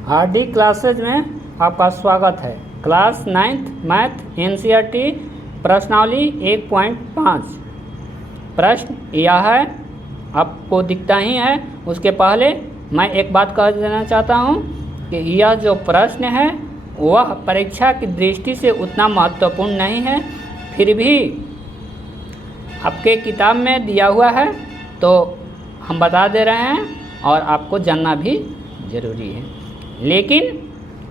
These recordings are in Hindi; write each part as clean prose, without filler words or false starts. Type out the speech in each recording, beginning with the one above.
आरडी क्लासेज में आपका स्वागत है। क्लास 9th मैथ एनसीईआरटी प्रश्नावली 1.5 प्रश्न यह है, आपको दिखता ही है। उसके पहले मैं एक बात कह देना चाहता हूँ कि यह जो प्रश्न है वह परीक्षा की दृष्टि से उतना महत्वपूर्ण नहीं है, फिर भी आपके किताब में दिया हुआ है तो हम बता दे रहे हैं और आपको जानना भी ज़रूरी है। लेकिन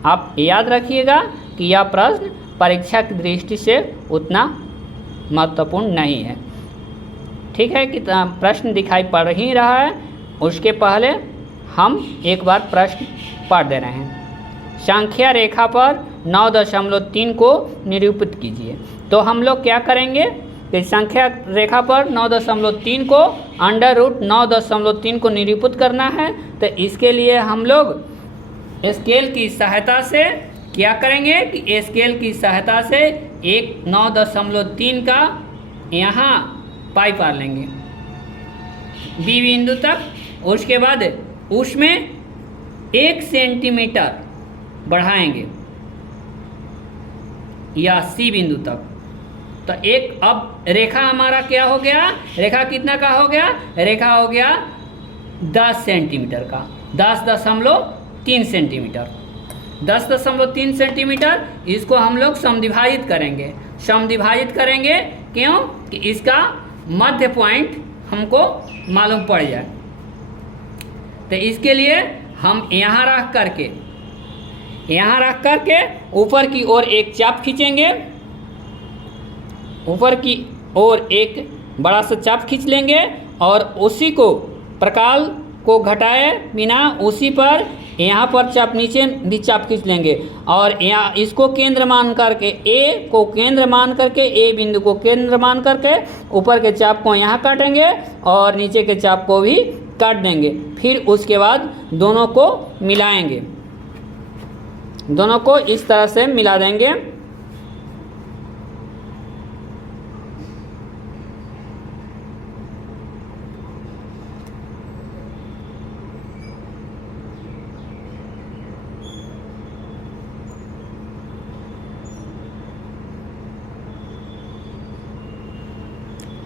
आप याद रखिएगा कि यह प्रश्न परीक्षा की दृष्टि से उतना महत्वपूर्ण नहीं है। ठीक है कि प्रश्न दिखाई पड़ ही रहा है। उसके पहले हम एक बार प्रश्न पढ़ दे रहे हैं। संख्या रेखा पर 9.3 को निरूपित कीजिए। तो हम लोग क्या करेंगे कि संख्या रेखा पर 9.3 को √9.3 को निरूपित करना है। तो इसके लिए हम लोग स्केल की सहायता से क्या करेंगे कि स्केल की सहायता से एक 9.3 का यहाँ पाई पार लेंगे बी बिंदु तक। उसके बाद उसमें 1 सेंटीमीटर बढ़ाएंगे या सी बिंदु तक। तो एक अब रेखा हमारा क्या हो गया, रेखा कितना का हो गया, रेखा हो गया 10 सेंटीमीटर का, 10.3 सेंटीमीटर, 10.3 सेंटीमीटर। इसको हम लोग समद्विभाजित करेंगे। समद्विभाजित करेंगे क्यों कि इसका मध्य पॉइंट हमको मालूम पड़ जाए। तो इसके लिए हम यहाँ रख करके ऊपर की ओर एक चाप खींचेंगे, ऊपर की ओर एक बड़ा सा चाप खींच लेंगे और उसी को प्रकाल को घटाए बिना उसी पर यहाँ पर चाप नीचे भी चाप खींच लेंगे और यहाँ इसको केंद्र मान करके ए को केंद्र मान करके ए बिंदु को केंद्र मान करके ऊपर के चाप को यहाँ काटेंगे और नीचे के चाप को भी काट देंगे। फिर उसके बाद दोनों को मिलाएंगे, दोनों को इस तरह से मिला देंगे।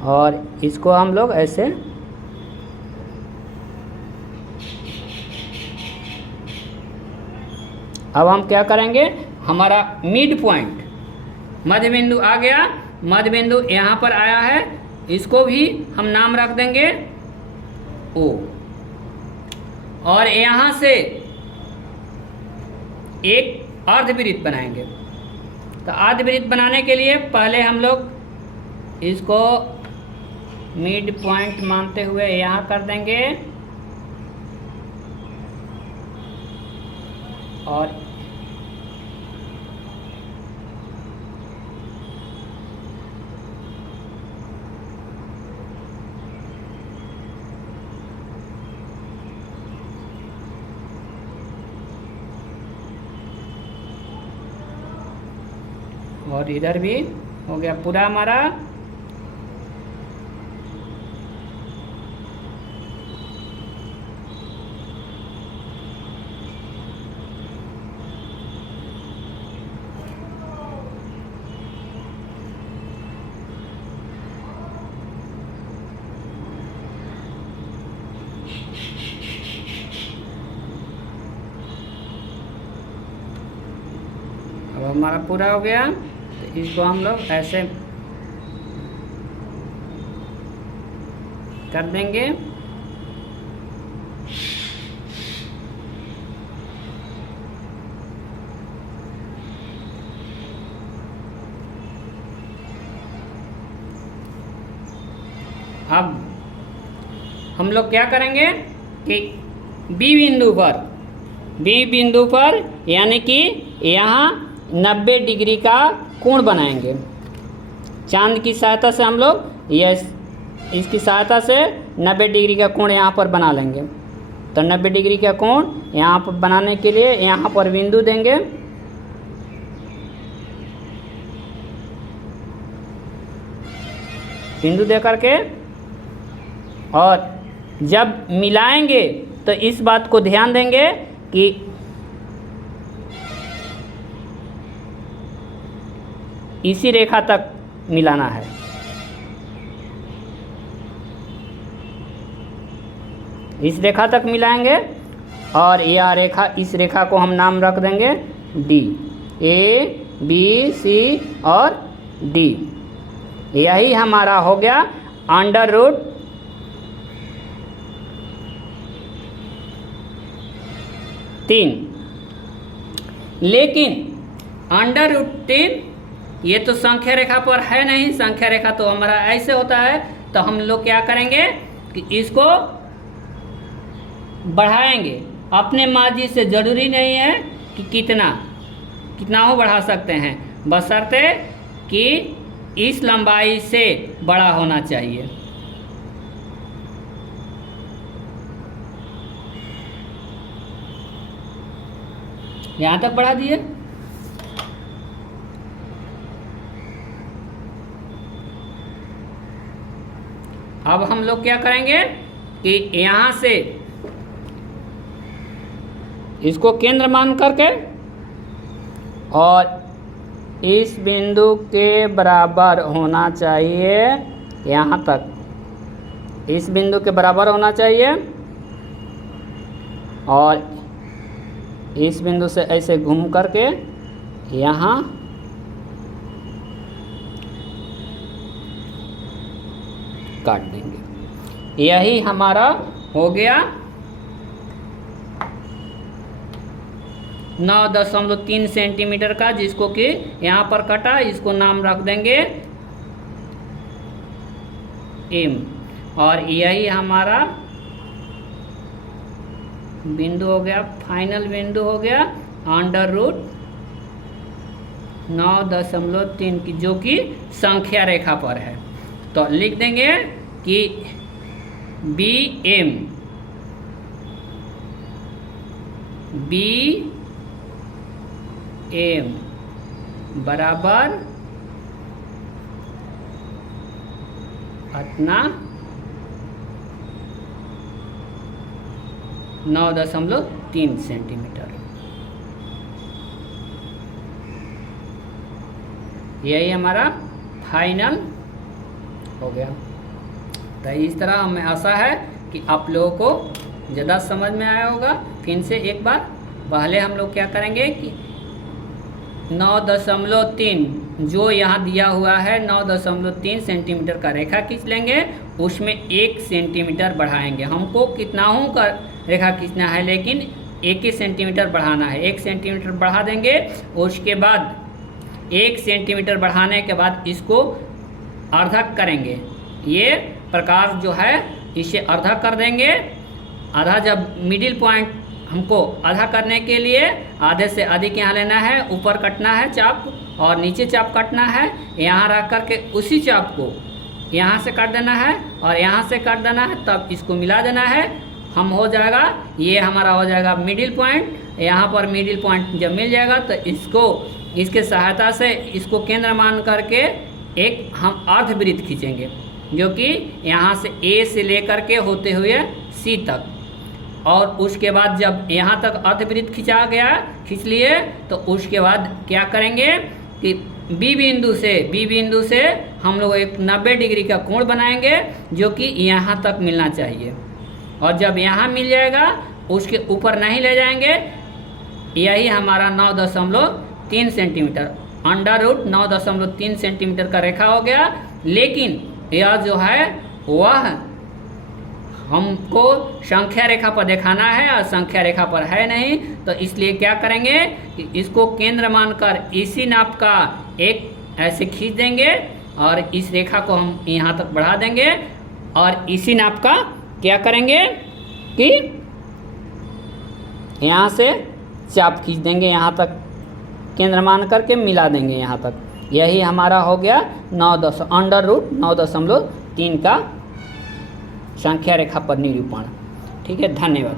और इसको हम लोग ऐसे अब हम क्या करेंगे, हमारा मिड पॉइंट मध्य बिंदु आ गया, मध्य बिंदु यहाँ पर आया है, इसको भी हम नाम रख देंगे O। और यहाँ से एक अर्धवृत्त बनाएंगे। तो अर्धवृत्त बनाने के लिए पहले हम लोग इसको मिड पॉइंट मानते हुए यहाँ कर देंगे और इधर भी हो गया पूरा हमारा। अब हमारा पूरा हो गया। तो इसको हम लोग ऐसे कर देंगे। अब हम लोग क्या करेंगे कि बी बिंदु पर यानी कि यहाँ 90 डिग्री का कोण बनाएंगे। चांद की सहायता से हम लोग इसकी सहायता से 90 डिग्री का कोण यहाँ पर बना लेंगे। तो 90 डिग्री का कोण यहाँ पर बनाने के लिए यहाँ पर बिंदु देंगे। बिंदु दे करके और जब मिलाएंगे तो इस बात को ध्यान देंगे कि इसी रेखा तक मिलाना है। इस रेखा तक मिलाएंगे और यह रेखा, इस रेखा को हम नाम रख देंगे डी। ए बी सी और डी, यही हमारा हो गया अंडर रूट 3। लेकिन अंडर रूट 3 ये तो संख्या रेखा पर है नहीं, संख्या रेखा तो हमारा ऐसे होता है। तो हम लोग क्या करेंगे कि इसको बढ़ाएंगे अपने मर्जी से। जरूरी नहीं है कि कितना हो बढ़ा सकते हैं, बशर्ते कि इस लंबाई से बड़ा होना चाहिए। यहाँ तक बढ़ा दिए। अब हम लोग क्या करेंगे कि यहाँ से इसको केंद्र मान करके और इस बिंदु के बराबर होना चाहिए, यहाँ तक इस बिंदु के बराबर होना चाहिए, और इस बिंदु से ऐसे घूम करके यहाँ काट देंगे। यही हमारा हो गया 9.3 सेंटीमीटर का, जिसको कि यहाँ पर कटा, इसको नाम रख देंगे एम। और यही हमारा बिंदु हो गया, फाइनल बिंदु हो गया अंडर रूट 9.3 की, जो कि संख्या रेखा पर है। तो लिख देंगे कि बी एम बराबर इतना 9.3 सेंटीमीटर। यही हमारा फाइनल हो गया। तो इस तरह हमें आशा है कि आप लोगों को ज़्यादा समझ में आया होगा। फिर से एक बार पहले हम लोग क्या करेंगे कि 9.3 जो यहाँ दिया हुआ है 9.3 सेंटीमीटर का रेखा खींच लेंगे, उसमें 1 सेंटीमीटर बढ़ाएंगे। हमको कितनाओं का रेखा खींचना है, लेकिन 1 सेंटीमीटर बढ़ाना है। 1 सेंटीमीटर बढ़ा देंगे, उसके बाद 1 सेंटीमीटर बढ़ाने के बाद इसको अर्धक करेंगे। ये प्रकाश जो है इसे अर्धा कर देंगे। आधा, जब मिडिल पॉइंट हमको आधा करने के लिए आधे से अधिक यहाँ लेना है, ऊपर कटना है चाप और नीचे चाप काटना है। यहाँ रख करके उसी चाप को यहाँ से काट देना है और यहाँ से काट देना है, तब इसको मिला देना है। हम हो जाएगा, ये हमारा हो जाएगा मिडिल पॉइंट। यहाँ पर मिडिल पॉइंट जब मिल जाएगा तो इसके सहायता से इसको केंद्र मान करके एक हम अर्धवृत्त खींचेंगे, जो कि यहाँ से ए से लेकर के होते हुए सी तक। और उसके बाद जब यहाँ तक अर्धवृत्त खींच लिए, तो उसके बाद क्या करेंगे कि बी बिंदु से हम लोग एक 90 डिग्री का कोण बनाएंगे, जो कि यहाँ तक मिलना चाहिए। और जब यहाँ मिल जाएगा, उसके ऊपर नहीं ले जाएंगे। यही हमारा 9.3 सेंटीमीटर अंडर रूट 9.3 सेंटीमीटर का रेखा हो गया। लेकिन यह जो है वह हमको संख्या रेखा पर दिखाना है और संख्या रेखा पर है नहीं। तो इसलिए क्या करेंगे कि इसको केंद्र मानकर इसी नाप का एक ऐसे खींच देंगे और इस रेखा को हम यहाँ तक बढ़ा देंगे और इसी नाप का क्या करेंगे कि यहाँ से चाप खींच देंगे, यहाँ तक केंद्र मान करके मिला देंगे यहाँ तक। यही हमारा हो गया अंडर रूट 9.3 का संख्या रेखा पर निरूपण। ठीक है, धन्यवाद।